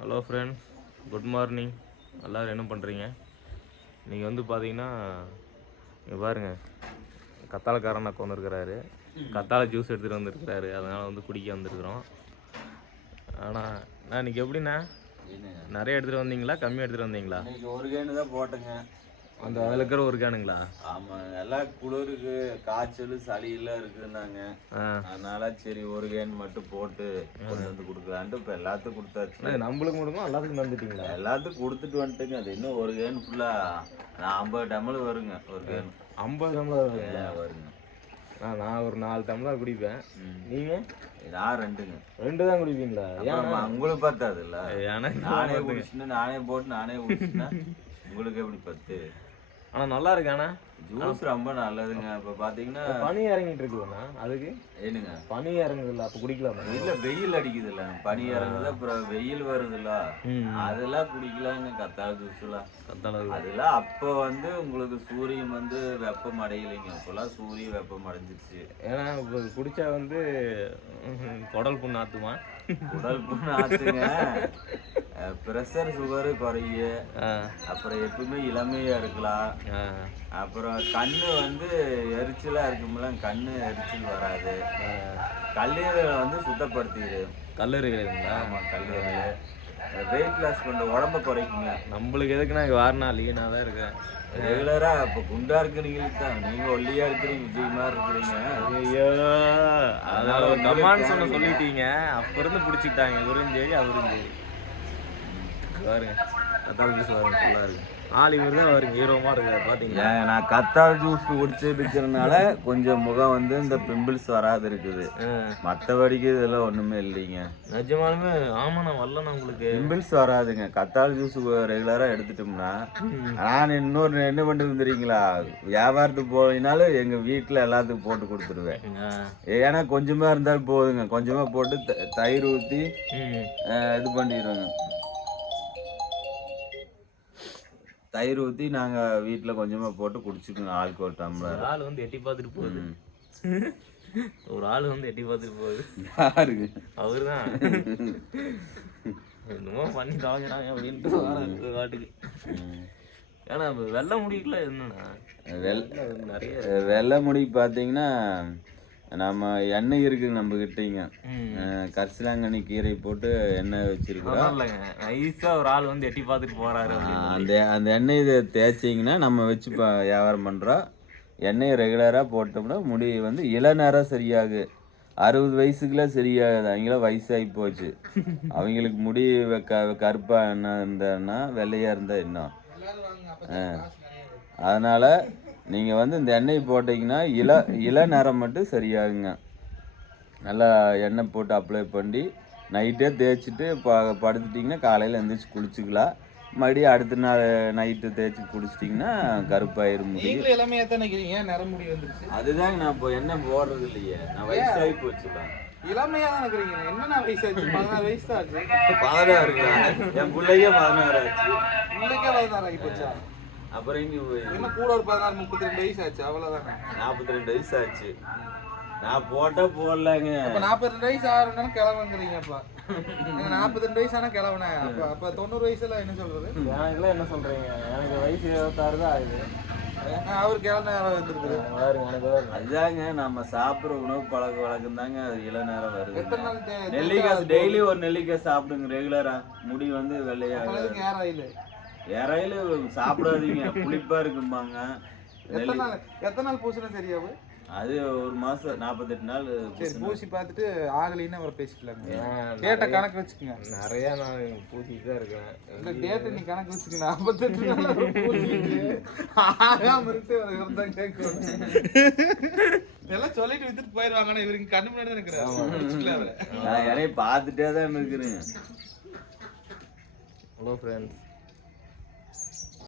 Hello friends good morning எல்லோரும் என்ன பண்ணுறீங்க நீங்கள் வந்து பார்த்தீங்கன்னா இங்கே பாருங்க. கத்தாழக்காரன் அக்கா வந்திருக்கிறாரு. கத்தாழை ஜூஸ் எடுத்துகிட்டு வந்திருக்கிறாரு. அதனால் வந்து குடிக்க வந்திருக்கிறோம். ஆனால் நான் இன்னைக்கு எப்படிண்ணா? நிறைய எடுத்துகிட்டு வந்தீங்களா? கம்மியாக எடுத்துகிட்டு வந்தீங்களா? ஒரு கேனு தான் போட்டேங்க. அந்த அதில் இருக்கிற ஒரு கேனுங்களா? ஆமா எல்லாம் குளிருக்கு காய்ச்சல் சளி எல்லாம் இருக்குன்னாங்க அதனால சரி ஒரு கேன் மட்டும் போட்டு கொண்டு வந்து கொடுக்கலான்ட்டு இப்போ எல்லாத்துக்கும் கொடுத்தாச்சு. நம்மளுக்கு மட்டுமா எல்லாத்துக்கும் தந்துட்டீங்களா? எல்லாத்துக்கும் கொடுத்துட்டு வந்துட்டுங்க. அது இன்னும் ஒரு கேன் ஃபுல்லா நான் ஐம்பது டம்ளர் வருங்க ஒரு கேன். ஐம்பது டம்ளர் வருங்க. நான் நான் ஒரு நாலு டம்ளர் குடிப்பேன். ம். நீங்கள் நான் ரெண்டுங்க. ரெண்டு தான் குடிப்பீங்களா? அப்புறமா உங்களுக்கு பத்தாது இல்ல எனக்கு நானே குடிச்சுன்னு நானே போட்டு நானே குடிச்சுன்னா உங்களுக்கு எப்படி பத்து? ஆனால் நல்லா இருக்கு அண்ணா ஜூஸ் ரொம்ப நல்லதுங்க. இப்ப பாத்தீங்கன்னா பனி இறங்கிட்டு இருக்குதுண்ணா அதுக்கு? ஏனுங்க பனி இறங்குதுல்ல அப்போ குடிக்கலாமா? இல்ல வெயில் அடிக்குதுல்ல. பனி இறங்குது அப்புறம் வெயில் வருதுல்ல. அதெல்லாம் குடிக்கலாங்க கத்தாழ ஜூஸ்லாம் கத்தாழை அதெல்லாம் அப்போ வந்து உங்களுக்கு சூரியன் வந்து வெப்பம் அடையலைங்க. அப்போல்லாம் சூரியன் வெப்பம் அடைஞ்சிருச்சு. ஏன்னா இப்போ குடிச்சா வந்து குடல் புண்ணு ஆத்துமா? உடல் புண்ணு ஆச்சுங்க ப்ரெஷர் சுகரு குறைய அப்புறம் எப்பவுமே இளமையா இருக்கலாம். ஆ. அப்புறம் கண்ணு வந்து எரிச்சலா இருக்கும்ல கண்ணு எரிச்சல் வராது. கல்லீரலை வந்து சுத்தப்படுத்திடு. கல்லூரிகளா ஆமா கல்லீரல். வெயிட் லாஸ் பண்ற உடம்ப குறைக்குங்க. நம்மளுக்கு எதுக்குண்ணா இங்கே வாரணா லீனாக தான் இருக்கேன். ரெகுலரா இப்ப குண்டா இருக்கிறீங்களுக்கு தான். நீங்க ஒல்லியா இருக்கிறீங்க விஜய் மாதிரி இருக்கிறீங்க. ஐயோ அதனால ஒரு கமான்னு சொன்ன சொல்லிட்டீங்க. அப்போ இருந்து பிடிச்சிக்கிட்டாங்க. இவரும் சரி அவரும் சரி. பாருங்க. கத்தாழை ஜூஸ் பாருங்க ஃபுல்லாக இருக்கு. ஆள் இவர் தான் வருங்க ஹீரோமாக இருக்காரு பார்த்தீங்களா நான் கத்தாழ் ஜூஸ் குடிச்சு இருக்கிறதுனால கொஞ்சம் முகம் வந்து இந்த பிம்பிள்ஸ் வராது இருக்குது. மற்றபடிக்கு இதெல்லாம் ஒண்ணுமே இல்லைங்க. நிஜமாலுமே ஆமாண்ணா வரலண்ணா உங்களுக்கு. பிம்பிள்ஸ் வராதுங்க. கத்தாழ் ஜூஸ் ரெகுலரா எடுத்துட்டோம்னா நான் இன்னொரு என்ன பண்ணுறது தெரியுங்களா? வியாபாரத்துக்கு போயினாலும் எங்க வீட்டுல எல்லாத்துக்கும் போட்டு கொடுத்துருவேன். ஏன்னா கொஞ்சமா இருந்தாலும் போதுங்க. கொஞ்சமா போட்டு தயிர் ஊற்றி இது பண்ணிடுவேங்க. தயிர் ஊற்றி நாங்கள் வீட்டில் கொஞ்சமாக போட்டு குடிச்சுக்கோங்க ஆளுக்கு ஒரு டம்ளர் ஆள் வந்து எட்டி பார்த்துட்டு போகுது. ஒரு ஆள் வந்து எட்டி பார்த்துட்டு போகுது. யாருங்க அவரு தான் என்னமோ பண்ணி தொலைக்கிறாங்க அப்படின்ட்டு காட்டுக்கு. ஏன்னா வெள்ள முடிக்கல என்னண்ணா வெள் நிறைய வெள்ளை முடி பார்த்தீங்கன்னா நம்ம எண்ணெய் இருக்குது நம்ம கிட்டேங்க. கரிசலாங்கண்ணி கீரை போட்டு எண்ணெய் வச்சிருக்கிறோம். நைஸா ஒரு ஆள் வந்து எட்டி பார்த்துட்டு போறாரு அந்த அந்த எண்ணெய் இதை தேய்ச்சிங்கன்னா நம்ம வச்சு வியாபாரம் பண்ணுறோம் எண்ணெயை ரெகுலராக போட்டோம்னா முடி வந்து இளநரம் சரியாகு. அறுபது வயசுக்குலாம் சரியாகுது. அவங்களாம் வயசாகி போச்சு. அவங்களுக்கு முடி க கருப்பாக என்ன இருந்தான்னா வெள்ளையாக இருந்தால் இன்னும். அதனால் நீங்கள் வந்து இந்த எண்ணெய் போட்டிங்கன்னா இள இளநரம் மட்டும் சரியாகுங்க. நல்லா எண்ணெய் போட்டு அப்ளை பண்ணி நைட்டே தேய்ச்சிட்டு ப படுத்துட்டிங்கன்னா காலையில் எந்திரிச்சு குளிச்சுக்கலாம். மறுபடியும் அடுத்த நாள் நைட்டு தேய்ச்சி குளிச்சிட்டிங்கன்னா கருப்பாயிரும் முடி நீங்களும் இளமையா தான் நினைக்கிறீங்க ஏன் நிறம் முடி வந்துருச்சு? அதுதாங்க நான் இப்போ எண்ணெய் போடுறது இல்லையே. நான் வயசாகி போச்சுல இளமையா தான் நினைக்கிறீங்க என்னென்ன வயசாச்சு? பதினாறு வயசு தான் ஆச்சு பதினாறுங்களா என் பிள்ளைங்க பதினாறு ஆச்சு. பதினாறு ஆகி போச்சா? அப்புறம் இங்கே என்ன கூட ஒரு பதினாறு முப்பத்தி ரெண்டு வயசு ஆச்சு. அவ்வளவுதானே? நாற்பத்தி ரெண்டு வயசு ஆச்சு. நான் போட்டால் போடலாங்க. அப்ப நாற்பத்தி ரெண்டு வயசு ஆறுனாலும் கிழவங்கிறீங்க அப்ப. நாற்பத்தி ரெண்டு வயசான கிழவனே அப்ப அப்ப தொண்ணூறு வயசுல என்ன சொல்றது? எனக்குலாம் என்ன சொல்றீங்க? எனக்கு வயசு இருபத்தாறு தான் ஆகுது. அவர் கிழவன வந்துருக்குது எனக்கு. அதுதாங்க நம்ம சாப்பிட்ற உணவு பழக்க வழக்கம் தாங்க. அது இள நேரம் வருது நெல்லிக்காய் டெய்லி ஒரு நெல்லிக்காய் சாப்பிடுங்க ரெகுலரா முடி வந்து வெள்ளையாக இறையில சாப்பிடாதீங்க புளிப்பா இருக்கும்பாங்க. எத்தனை நாள் எத்தனை நாள் பூசினா சரியாவு அது ஒரு மாசம் நாற்பத்தெட்டு நாள் சரி பூசி பார்த்துட்டு ஆகலைன்னு அவரை பேசிக்கலாங்க. ஏன் டேட்டை கணக்கு வச்சுக்கோங்க. நிறைய நான் பூச்சிட்டு தான் இருக்கேன். இந்த டேட்டை நீ கணக்கு வச்சுக்க நாற்பத்தெட்டு நாள் பூசிட்டு ஆகாம அவர் இவர்தான் கேட்கணும். இதெல்லாம் சொல்லிட்டு வித்துட்டு போயிருவாங்கன்னா இவருக்கு கண்ணு முன்னாடி தான் அவரை நான் இலையை பார்த்துட்டே தான் இருக்கிறேங்க ஹலோ ஃப்ரெண்ட்ஸ்